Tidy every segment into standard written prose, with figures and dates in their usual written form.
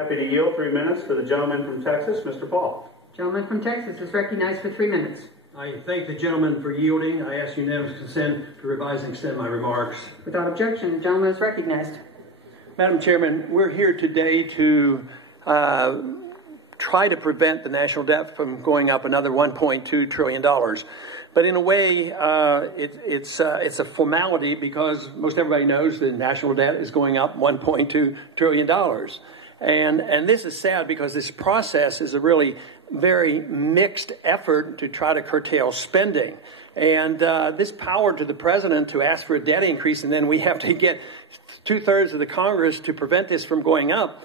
Happy to yield 3 minutes to the gentleman from Texas, Mr. Paul. Gentleman from Texas is recognized for 3 minutes. I thank the gentleman for yielding. I ask unanimous consent to revise and extend my remarks. Without objection, the gentleman is recognized. Madam Chairman, we're here today to try to prevent the national debt from going up another $1.2 trillion. But in a way, it's a formality because most everybody knows the national debt is going up $1.2 trillion. And this is sad because this process is a really very mixed effort to try to curtail spending. And this power to the president to ask for a debt increase, and then we have to get 2/3 of the Congress to prevent this from going up.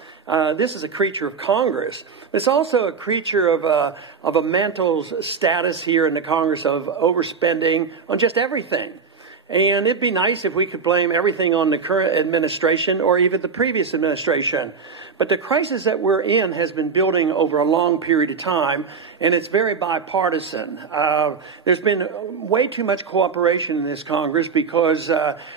This is a creature of Congress. It's also a creature of a mental status here in the Congress of overspending on just everything. And it'd be nice if we could blame everything on the current administration or even the previous administration. But the crisis that we're in has been building over a long period of time, and it's very bipartisan. There's been way too much cooperation in this Congress because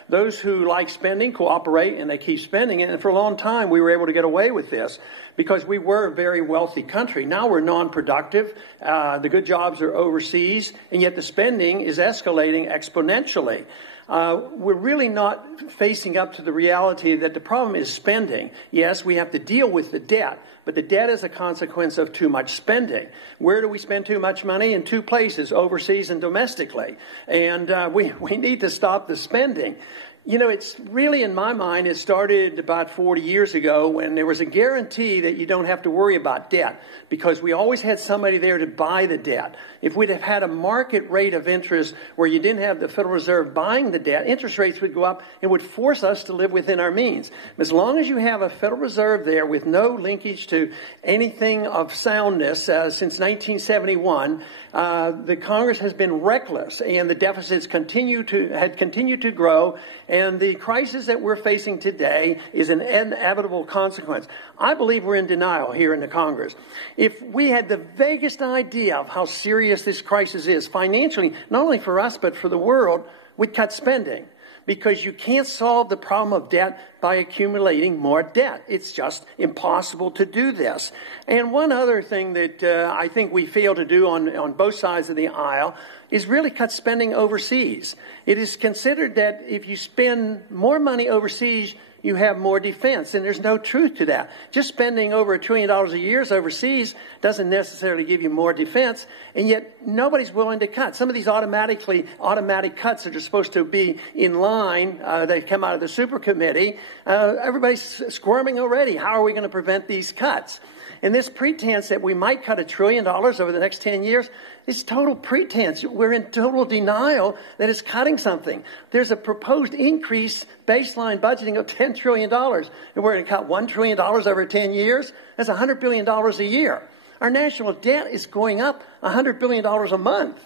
those who like spending cooperate and they keep spending it. And for a long time, we were able to get away with this because we were a very wealthy country. Now we're non-productive. The good jobs are overseas, and yet the spending is escalating exponentially. We're really not facing up to the reality that the problem is spending. Yes, we have to deal with the debt, but the debt is a consequence of too much spending. Where do we spend too much money? In two places, overseas and domestically. And we need to stop the spending. You know, it's really, in my mind, it started about 40 years ago when there was a guarantee that you don't have to worry about debt because we always had somebody there to buy the debt. If we'd have had a market rate of interest where you didn't have the Federal Reserve buying the debt, interest rates would go up and would force us to live within our means. As long as you have a Federal Reserve there with no linkage to anything of soundness since 1971, the Congress has been reckless and the deficits had continued to grow. And the crisis that we're facing today is an inevitable consequence. I believe we're in denial here in the Congress. If we had the vaguest idea of how serious this crisis is financially, not only for us but for the world, we'd cut spending. Because you can't solve the problem of debt by accumulating more debt. It's just impossible to do this. And one other thing that I think we fail to do on both sides of the aisle is really cut spending overseas. It is considered that if you spend more money overseas, you have more defense, and there's no truth to that. Just spending over $1 trillion a year overseas doesn't necessarily give you more defense, and yet nobody's willing to cut. Some of these automatic cuts that are supposed to be in line, they come out of the super committee, everybody's squirming already. How are we going to prevent these cuts? And this pretense that we might cut $1 trillion over the next 10 years is total pretense. We're in total denial that it's cutting something. There's a proposed increase baseline budgeting of $10 trillion, and we're going to cut $1 trillion over 10 years. That's $100 billion a year. Our national debt is going up $100 billion a month.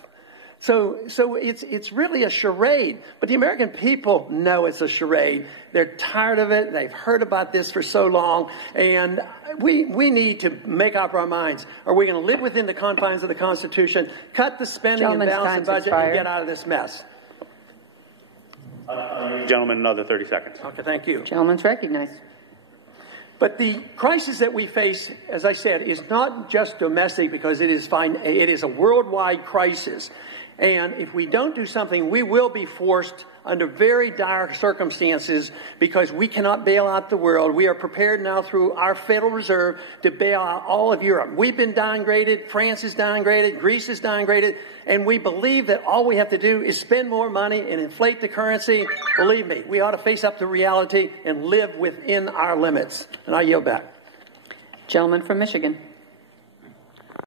So it's really a charade. But the American people know it's a charade. They're tired of it. They've heard about this for so long. And we need to make up our minds. Are we going to live within the confines of the Constitution, cut the spending and balance the budget, and get out of this mess? Gentleman, another 30 seconds. Okay, thank you. Gentleman's recognized. But the crisis that we face, as I said, is not just domestic because it is a worldwide crisis. And if we don't do something, we will be forced under very dire circumstances because we cannot bail out the world. We are prepared now through our Federal Reserve to bail out all of Europe. We've been downgraded. France is downgraded. Greece is downgraded. And we believe that all we have to do is spend more money and inflate the currency. Believe me, we ought to face up to reality and live within our limits. And I yield back. Gentleman from Michigan.